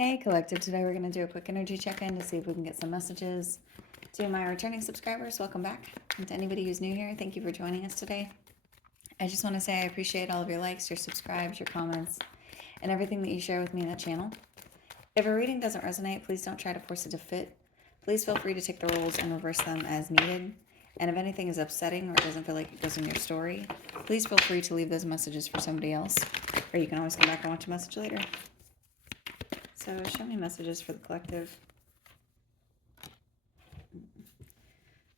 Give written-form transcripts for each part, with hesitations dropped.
Hey Collective, today we're going to do a quick energy check-in to see if we can get some messages. To my returning subscribers, welcome back. And to anybody who's new here, thank you for joining us today. I just want to say I appreciate all of your likes, your subscribes, your comments, and everything that you share with me in the channel. If a reading doesn't resonate, please don't try to force it to fit. Please feel free to take the roles and reverse them as needed. And if anything is upsetting or doesn't feel like it goes in your story, please feel free to leave those messages for somebody else. Or you can always come back and watch a message later. So show me messages for the collective.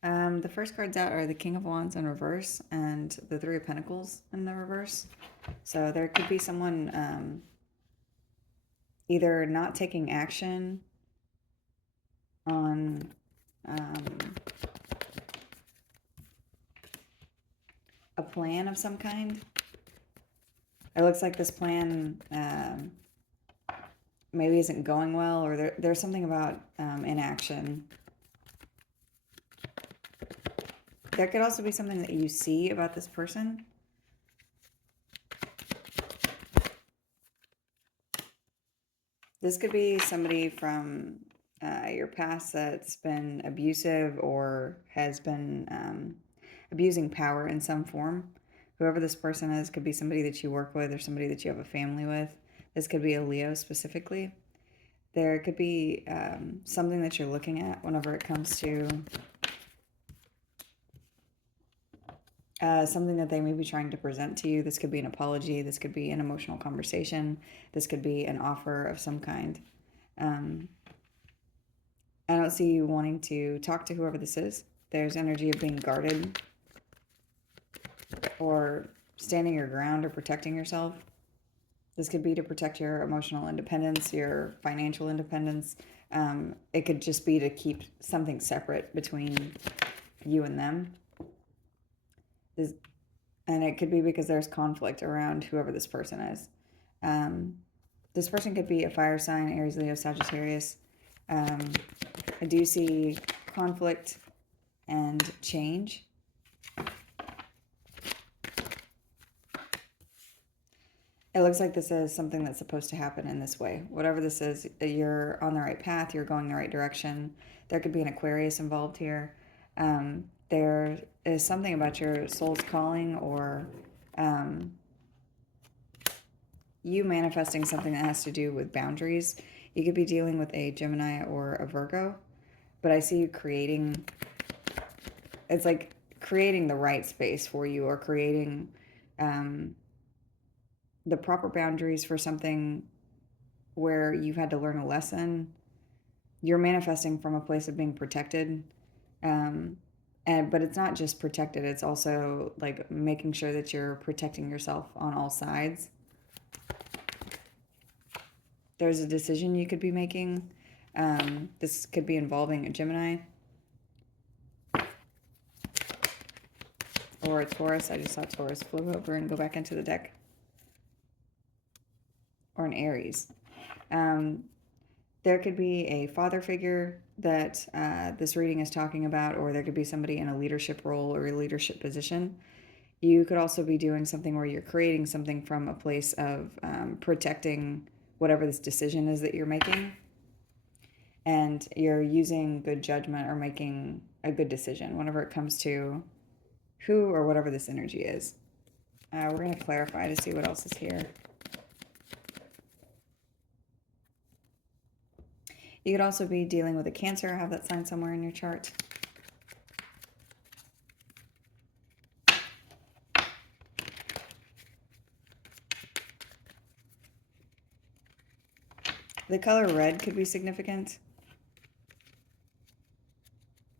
The first cards out are the King of Wands in reverse and the Three of Pentacles in the reverse. So there could be someone either not taking action on a plan of some kind. It looks like this plan maybe isn't going well, or there's something about inaction. There could also be something that you see about this person. This could be somebody from your past that's been abusive or has been abusing power in some form. Whoever this person is could be somebody that you work with or somebody that you have a family with. This could be a Leo specifically. There could be something that you're looking at whenever it comes to something that they may be trying to present to you. This could be an apology. This could be an emotional conversation. This could be an offer of some kind. I don't see you wanting to talk to whoever this is. There's energy of being guarded or standing your ground or protecting yourself. This could be to protect your emotional independence, your financial independence. It could just be to keep something separate between you and them. And it could be because there's conflict around whoever this person is. This person could be a fire sign, Aries, Leo, Sagittarius. I do see conflict and change. It looks like this is something that's supposed to happen in this way. Whatever this is, you're on the right path, you're going the right direction. There could be an Aquarius involved here. There is something about your soul's calling or you manifesting something that has to do with boundaries. You could be dealing with a Gemini or a Virgo, but I see you creating, it's like creating the right space for you or creating the proper boundaries for something where you've had to learn a lesson. You're manifesting from a place of being protected. But it's not just protected, it's also like making sure that you're protecting yourself on all sides. There's a decision you could be making. This could be involving a Gemini or a Taurus. I just saw Taurus flip over and go back into the deck. Or an Aries. There could be a father figure that this reading is talking about, or there could be somebody in a leadership role or a leadership position. You could also be doing something where you're creating something from a place of protecting whatever this decision is that you're making. And you're using good judgment or making a good decision whenever it comes to who or whatever this energy is. We're going to clarify to see what else is here. You could also be dealing with a Cancer, have that sign somewhere in your chart. The color red could be significant.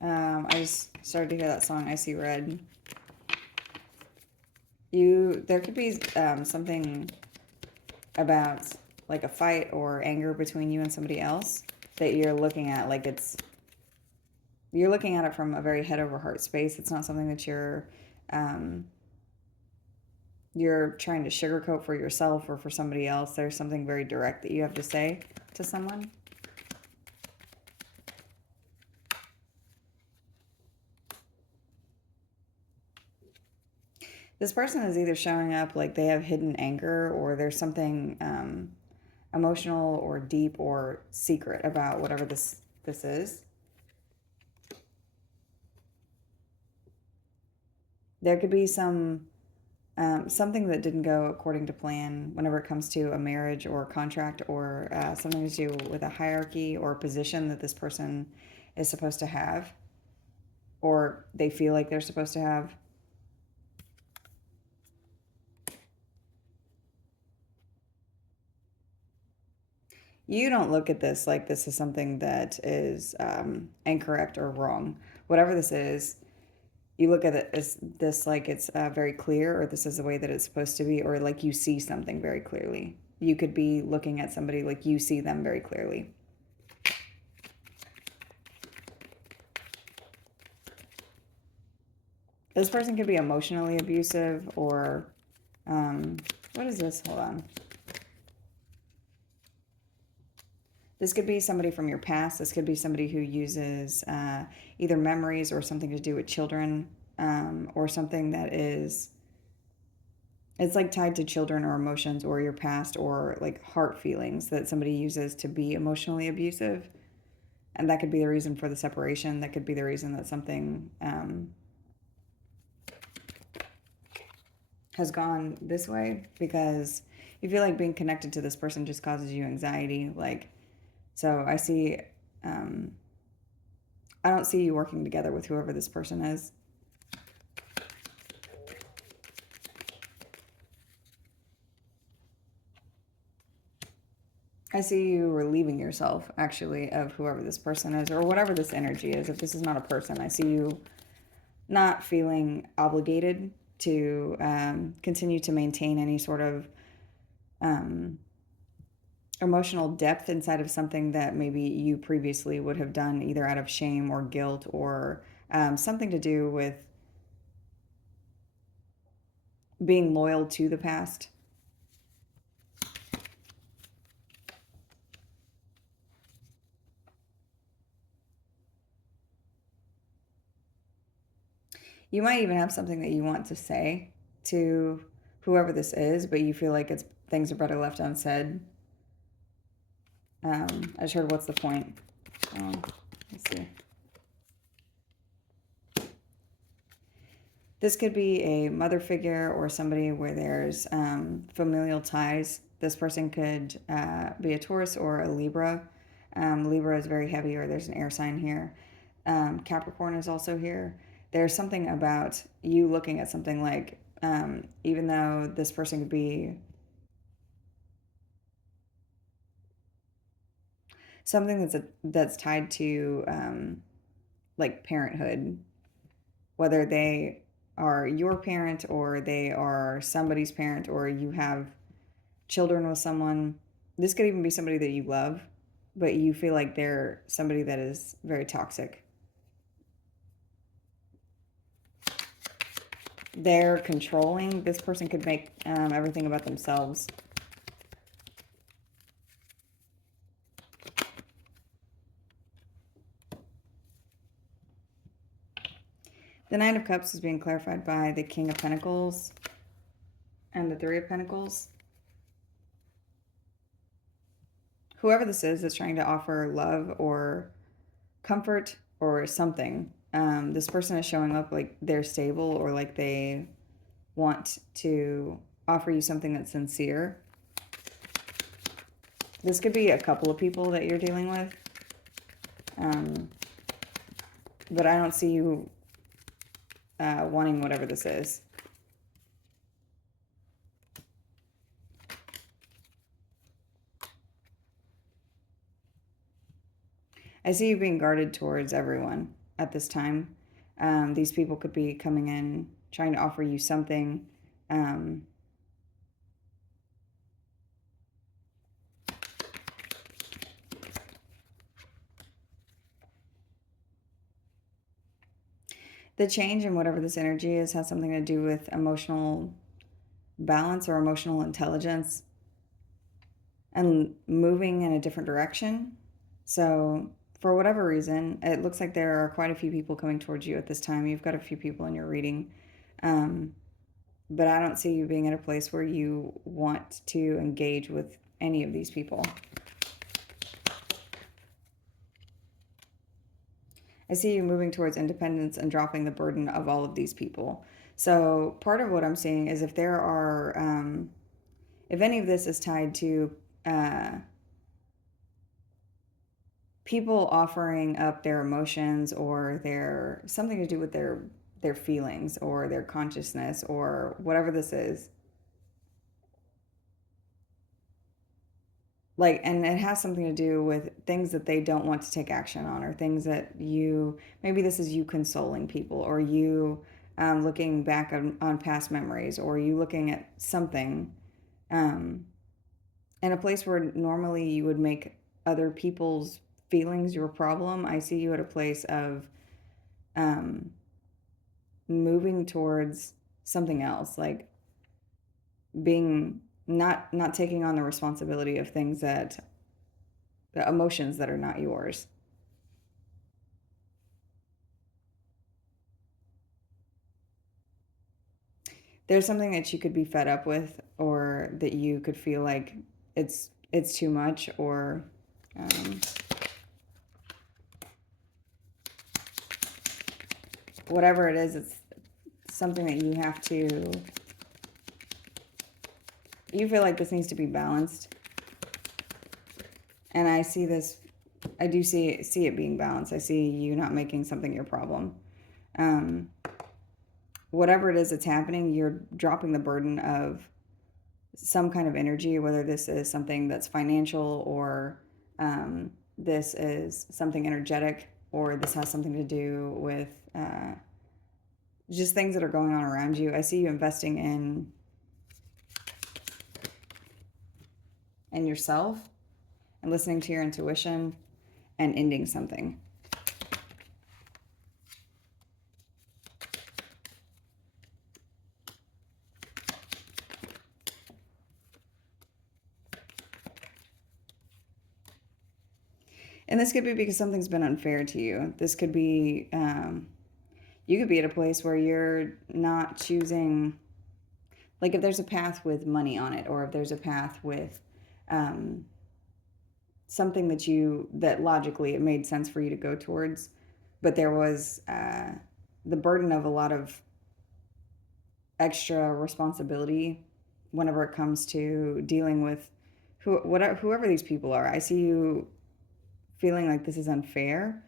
I just started to hear that song, I See Red. There could be something about like a fight or anger between you and somebody else that you're looking at like you're looking at it from a very head over heart space. It's not something that you're trying to sugarcoat for yourself or for somebody else. There's something very direct that you have to say to someone. This person is either showing up like they have hidden anger or there's something emotional or deep or secret about whatever this is. There could be something that didn't go according to plan whenever it comes to a marriage or a contract, or something to do with a hierarchy or a position that this person is supposed to have, or they feel like they're supposed to have. You don't look at this like this is something that is incorrect or wrong. Whatever this is, you look at it as this like it's very clear, or this is the way that it's supposed to be, or like you see something very clearly. You could be looking at somebody like you see them very clearly. This person could be emotionally abusive, or what is this? Hold on. This could be somebody from your past. This could be somebody who uses either memories or something to do with children, or something that is, it's like tied to children or emotions or your past, or like heart feelings that somebody uses to be emotionally abusive. And that could be the reason for the separation. That could be the reason that something has gone this way, because you feel like being connected to this person just causes you anxiety. Like, so I see, I don't see you working together with whoever this person is. I see you relieving yourself, actually, of whoever this person is, or whatever this energy is. If this is not a person, I see you not feeling obligated to continue to maintain any sort of emotional depth inside of something that maybe you previously would have done either out of shame or guilt, or something to do with being loyal to the past. You might even have something that you want to say to whoever this is, but you feel like it's things are better left unsaid. I just heard, what's the point? Let's see. This could be a mother figure or somebody where there's familial ties. This person could be a Taurus or a Libra. Libra is very heavy, or there's an air sign here. Capricorn is also here. There's something about you looking at something like, even though this person could be something that's tied to like parenthood, whether they are your parent or they are somebody's parent, or you have children with someone. This could even be somebody that you love, but you feel like they're somebody that is very toxic. They're controlling. This person could make everything about themselves. The Nine of Cups is being clarified by the King of Pentacles and the Three of Pentacles. Whoever this is trying to offer love or comfort or something. This person is showing up like they're stable, or like they want to offer you something that's sincere. This could be a couple of people that you're dealing with. But I don't see you wanting whatever this is. I see you being guarded towards everyone at this time. These people could be coming in, trying to offer you something. The change in whatever this energy is has something to do with emotional balance or emotional intelligence and moving in a different direction. So for whatever reason, it looks like there are quite a few people coming towards you at this time. You've got a few people in your reading. But I don't see you being in a place where you want to engage with any of these people. I see you moving towards independence and dropping the burden of all of these people. So part of what I'm seeing is if there are, if any of this is tied to people offering up their emotions or their something to do with their feelings or their consciousness or whatever this is, like, and it has something to do with things that they don't want to take action on, or things that you, maybe this is you consoling people, or you looking back on past memories, or you looking at something in a place where normally you would make other people's feelings your problem. I see you at a place of moving towards something else, like being not taking on the responsibility of things that, the emotions that are not yours. There's something that you could be fed up with, or that you could feel like it's too much, or whatever it is, it's something that you have to, you feel like this needs to be balanced. And I see this, I do see it being balanced. I see you not making something your problem. Whatever it is that's happening, you're dropping the burden of some kind of energy, whether this is something that's financial, or this is something energetic, or this has something to do with just things that are going on around you. I see you investing in yourself and listening to your intuition and ending something. And this could be because something's been unfair to you. This could be, you could be at a place where you're not choosing, like if there's a path with money on it, or if there's a path with something that logically it made sense for you to go towards, but there was the burden of a lot of extra responsibility whenever it comes to dealing with whoever these people are. I see you feeling like this is unfair,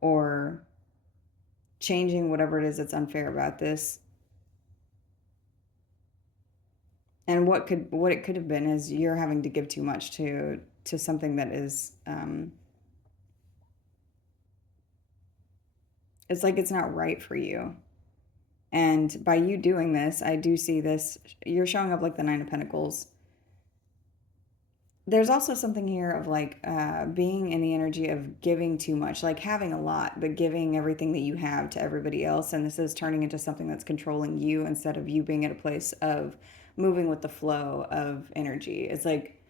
or changing whatever it is that's unfair about this. And what it could have been is you're having to give too much to something that is it's like it's not right for you. And by you doing this, I do see this, you're showing up like the Nine of Pentacles. There's also something here of like being in the energy of giving too much, like having a lot, but giving everything that you have to everybody else. And this is turning into something that's controlling you, instead of you being at a place of moving with the flow of energy. It's like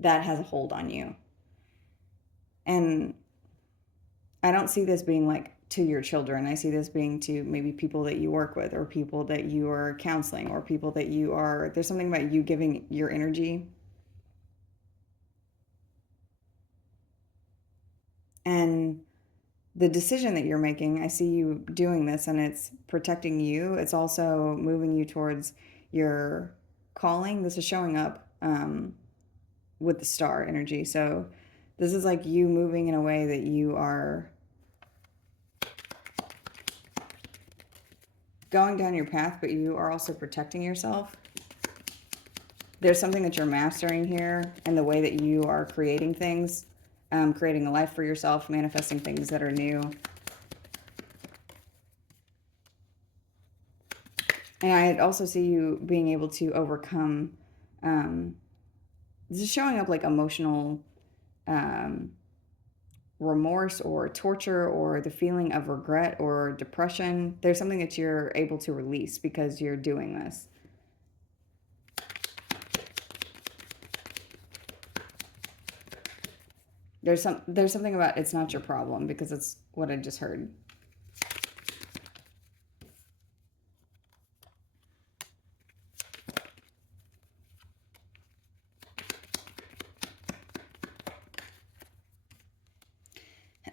that has a hold on you. And I don't see this being like to your children. I see this being to maybe people that you work with, or people that you are counseling, or people that there's something about you giving your energy. And the decision that you're making, I see you doing this, and it's protecting you. It's also moving you towards your calling. This is showing up with the star energy. So this is like you moving in a way that you are going down your path, but you are also protecting yourself. There's something that you're mastering here, and the way that you are creating things. Creating a life for yourself, manifesting things that are new. And I also see you being able to overcome, this is showing up like emotional remorse, or torture, or the feeling of regret or depression. There's something that you're able to release because you're doing this. There's something about it's not your problem, because it's what I just heard.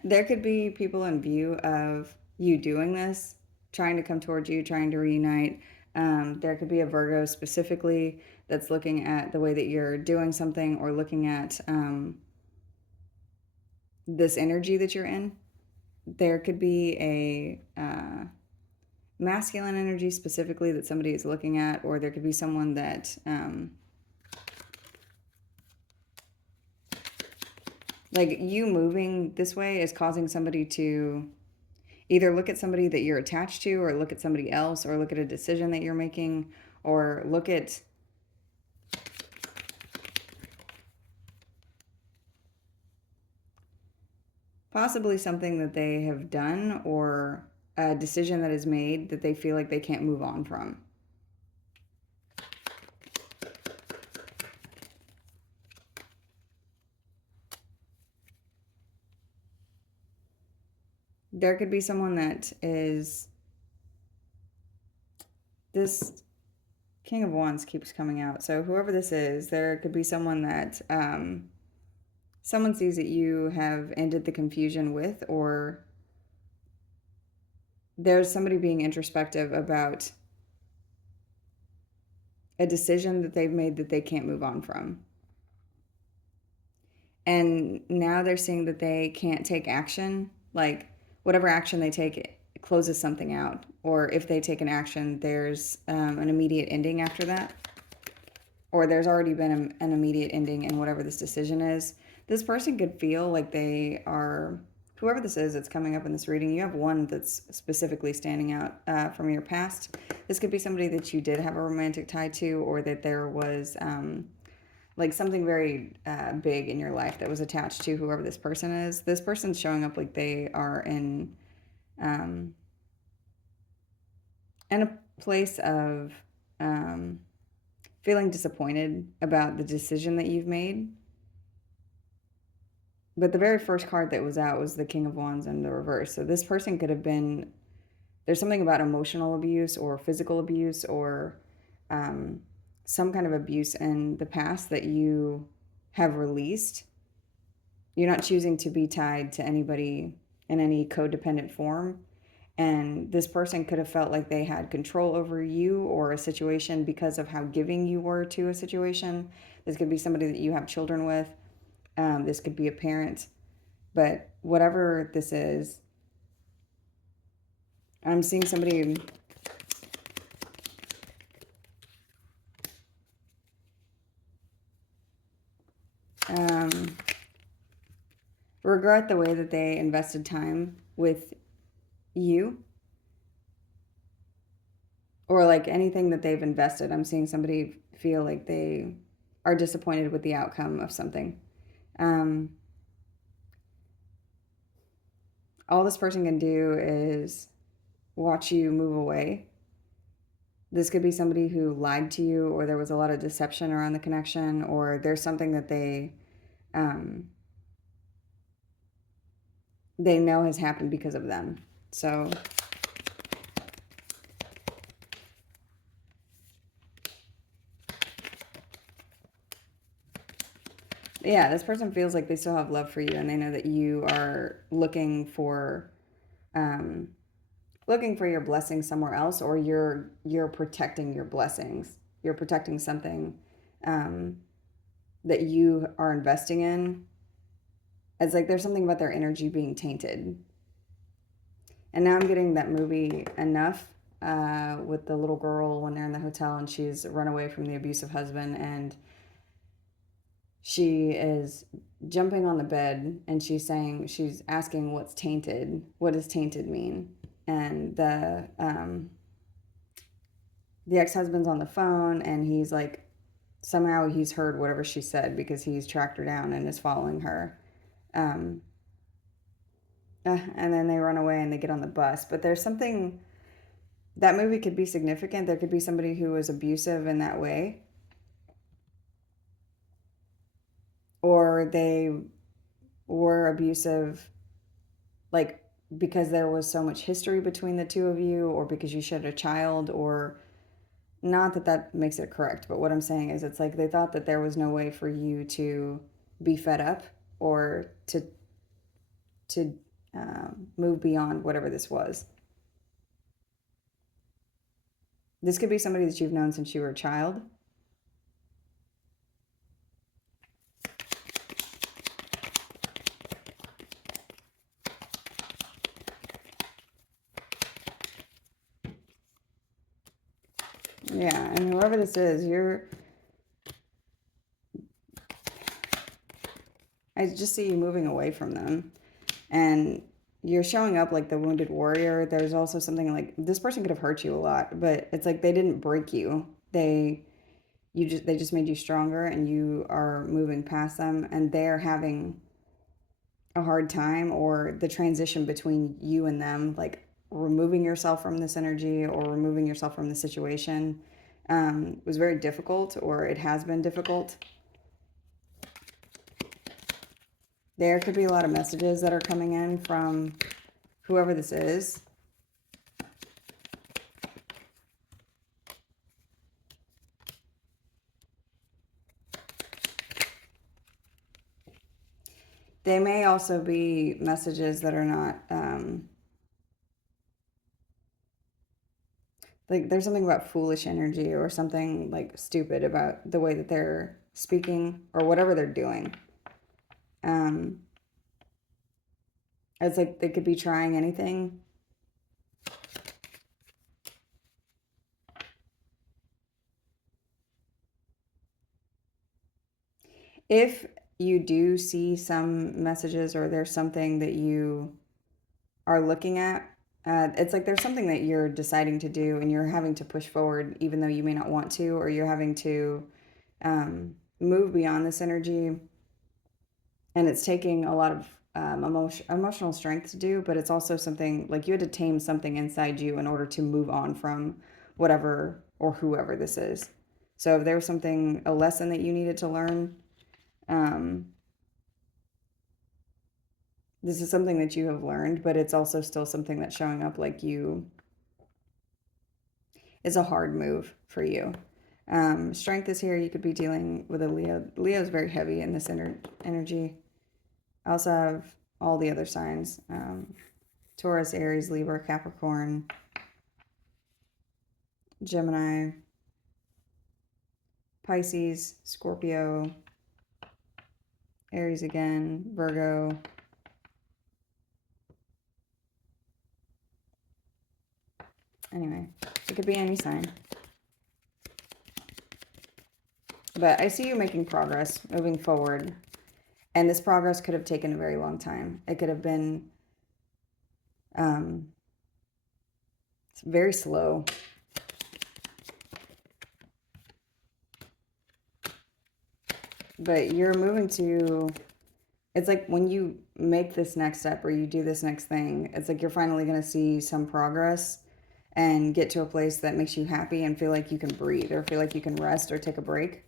There could be people in view of you doing this, trying to come towards you, trying to reunite. There could be a Virgo specifically that's looking at the way that you're doing something, or looking at this energy that you're in. There could be a masculine energy specifically that somebody is looking at, or there could be someone that like you moving this way is causing somebody to either look at somebody that you're attached to, or look at somebody else, or look at a decision that you're making, or look at possibly something that they have done, or a decision that is made that they feel like they can't move on from. There could be someone that is, this King of Wands keeps coming out. So whoever this is, there could be someone that someone sees that you have ended the confusion with, or there's somebody being introspective about a decision that they've made that they can't move on from. And now they're seeing that they can't take action. Like whatever action they take, it closes something out. Or if they take an action, there's an immediate ending after that. Or there's already been an immediate ending in whatever this decision is. This person could feel like they are, whoever this is that's coming up in this reading, you have one that's specifically standing out from your past. This could be somebody that you did have a romantic tie to, or that there was like something very big in your life that was attached to whoever this person is. This person's showing up like they are in a place of feeling disappointed about the decision that you've made. But the very first card that was out was the King of Wands in the reverse. So this person could have been, there's something about emotional abuse or physical abuse, or some kind of abuse in the past that you have released. You're not choosing to be tied to anybody in any codependent form. And this person could have felt like they had control over you or a situation because of how giving you were to a situation. This could be somebody that you have children with. This could be a parent. But whatever this is, I'm seeing somebody regret the way that they invested time with you, or like anything that they've invested. I'm seeing somebody feel like they are disappointed with the outcome of something. All this person can do is watch you move away. This could be somebody who lied to you, or there was a lot of deception around the connection, or there's something that they know has happened because of them. So yeah, this person feels like they still have love for you, and they know that you are looking for your blessings somewhere else, or you're protecting your blessings. You're protecting something that you are investing in. It's like there's something about their energy being tainted. And now I'm getting that movie Enough with the little girl when they're in the hotel and she's run away from the abusive husband, and she is jumping on the bed and she's asking what's tainted. What does tainted mean? And the ex-husband's on the phone, and he's like, somehow he's heard whatever she said because he's tracked her down and is following her. And then they run away and they get on the bus. But there's something, that movie could be significant. There could be somebody who was abusive in that way, or they were abusive like because there was so much history between the two of you, or because you shared a child, or not that makes it correct. But what I'm saying is, it's like they thought that there was no way for you to be fed up, or to move beyond whatever this was. This could be somebody that you've known since you were a child. Yeah, and whoever this is, I just see you moving away from them. And you're showing up like the wounded warrior. There's also something like this person could have hurt you a lot, but it's like they didn't break you. They just made you stronger, and you are moving past them, and they're having a hard time, or the transition between you and them, like removing yourself from this energy or removing yourself from the situation, was very difficult, or it has been difficult. There could be a lot of messages that are coming in from whoever this is. They may also be messages that are not, like there's something about foolish energy or something like stupid about the way that they're speaking or whatever they're doing. It's like they could be trying anything. If you do see some messages or there's something that you are looking at, it's like there's something that you're deciding to do and you're having to push forward even though you may not want to, or you're having to move beyond this energy. And it's taking a lot of emotional strength to do, but it's also something like you had to tame something inside you in order to move on from whatever or whoever this is. So if there was something, a lesson that you needed to learn, this is something that you have learned, but it's also still something that's showing up like you is a hard move for you. Strength is here. You could be dealing with a Leo. Leo is very heavy in this energy. I also have all the other signs. Taurus, Aries, Libra, Capricorn, Gemini, Pisces, Scorpio, Aries again, Virgo. Anyway, it could be any sign. But I see you making progress, moving forward. And this progress could have taken a very long time. It could have been it's very slow. But you're moving to, it's like when you make this next step or you do this next thing, it's like you're finally going to see some progress and get to a place that makes you happy and feel like you can breathe or feel like you can rest or take a break.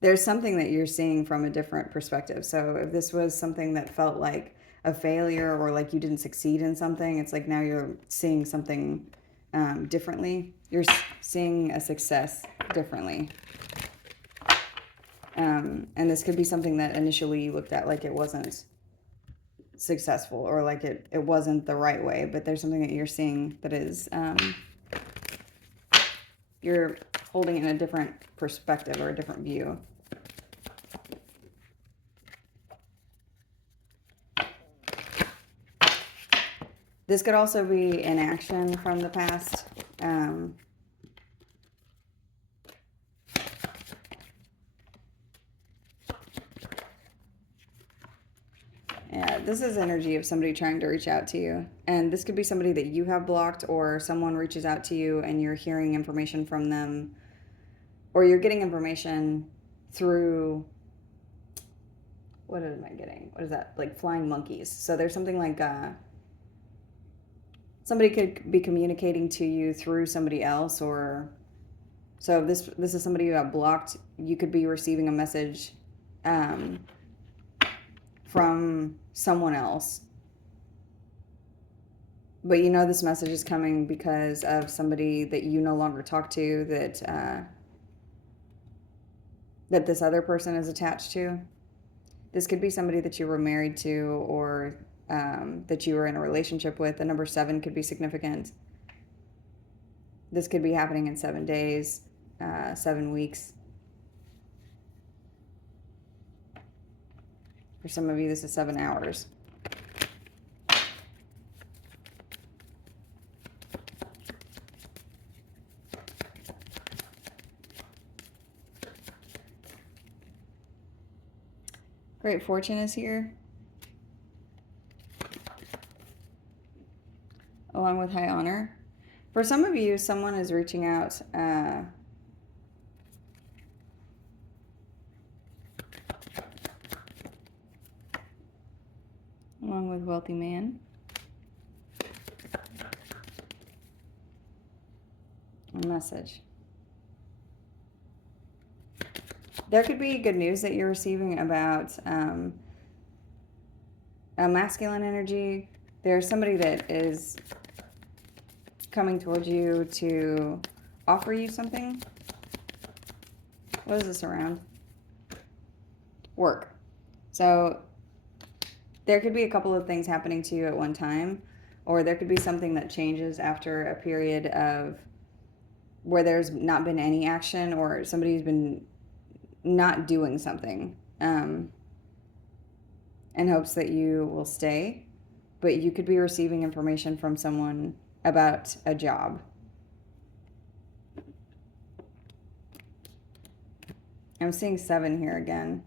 There's something that you're seeing from a different perspective. So if this was something that felt like a failure or like you didn't succeed in something, it's like now you're seeing something differently. You're seeing a success differently. And this could be something that initially you looked at like it wasn't successful or like it wasn't the right way, but there's something that you're seeing that is, you're holding in a different perspective or a different view. This could also be inaction from the past. Yeah, this is energy of somebody trying to reach out to you. And this could be somebody that you have blocked, or someone reaches out to you and you're hearing information from them, or you're getting information through, what am I getting? What is that? Like flying monkeys. So there's something like somebody could be communicating to you through somebody else, or so if this is somebody who got blocked, you could be receiving a message from someone else. But you know this message is coming because of somebody that you no longer talk to, that that this other person is attached to. This could be somebody that you were married to, or that you were in a relationship with. The number 7 could be significant. This could be happening in 7 days, 7 weeks. For some of you, this is 7 hours. Great fortune is here, along with high honor. For some of you, someone is reaching out along with wealthy man. A message. There could be good news that you're receiving about a masculine energy. There's somebody that is coming towards you to offer you something. What is this around? Work. So there could be a couple of things happening to you at one time, or there could be something that changes after a period of where there's not been any action, or somebody's been not doing something in hopes that you will stay. But you could be receiving information from someone about a job. I'm seeing 7 here again.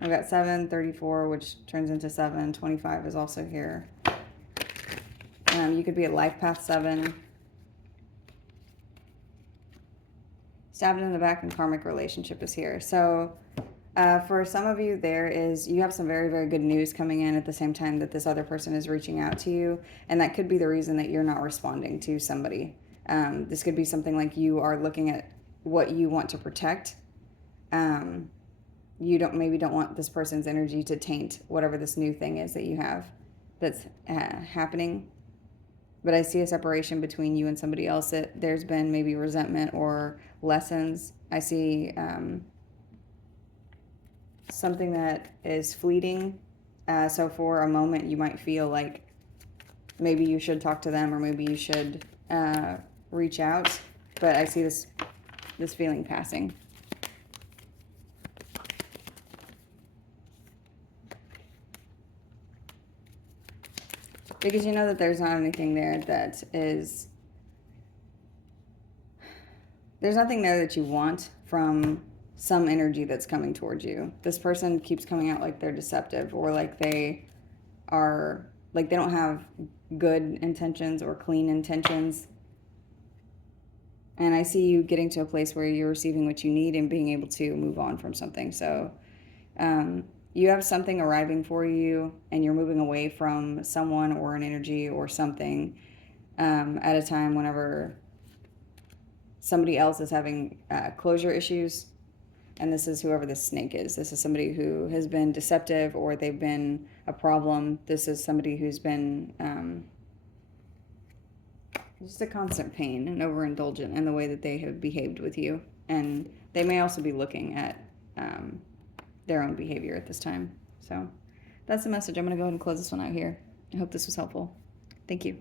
I've got 7, 34, which turns into 7. 25 is also here. You could be at life path 7. Stabbed in the back and karmic relationship is here. So for some of you, you have some very, very good news coming in at the same time that this other person is reaching out to you. And that could be the reason that you're not responding to somebody. This could be something like you are looking at what you want to protect. You don't want this person's energy to taint whatever this new thing is that you have that's happening. But I see a separation between you and somebody else. That there's been maybe resentment or lessons. I see something that is fleeting. So for a moment, you might feel like maybe you should talk to them, or maybe you should reach out. But I see this feeling passing. Because you know that there's not anything there that is... There's nothing there that you want from some energy that's coming towards you. This person keeps coming out like they're deceptive, or like they are... Like they don't have good intentions or clean intentions. And I see you getting to a place where you're receiving what you need and being able to move on from something. So... you have something arriving for you, and you're moving away from someone or an energy or something at a time whenever somebody else is having closure issues. And this is whoever this snake is. This is somebody who has been deceptive, or they've been a problem. This is somebody who's been just a constant pain and overindulgent in the way that they have behaved with you. And they may also be looking at their own behavior at this time. So that's the message. I'm going to go ahead and close this one out here. I hope this was helpful. Thank you.